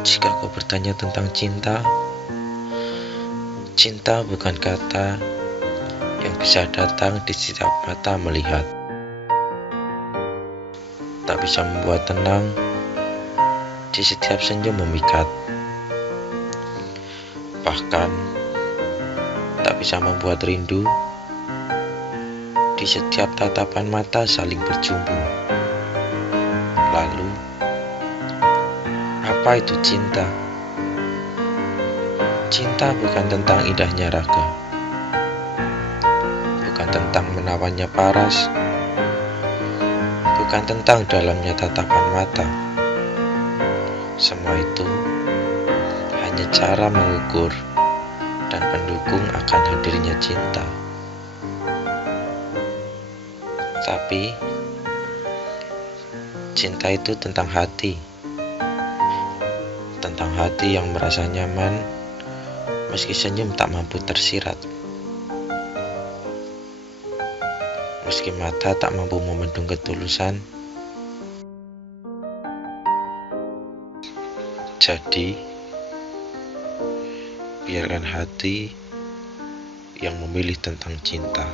Jika kau bertanya tentang cinta, cinta bukan kata yang bisa datang di setiap mata melihat, tak bisa membuat tenang di setiap senyum memikat, bahkan tak bisa membuat rindu di setiap tatapan mata saling berjumpa. Lalu, apa itu cinta? Cinta bukan tentang indahnya raga, bukan tentang menawannya paras, bukan tentang dalamnya tatapan mata. Semua itu hanya cara mengukur dan mendukung akan hadirnya cinta. Tapi, cinta itu tentang hati yang merasa nyaman meski senyum tak mampu tersirat, meski mata tak mampu memendung ketulusan. Jadi, biarkan hati yang memilih tentang cinta.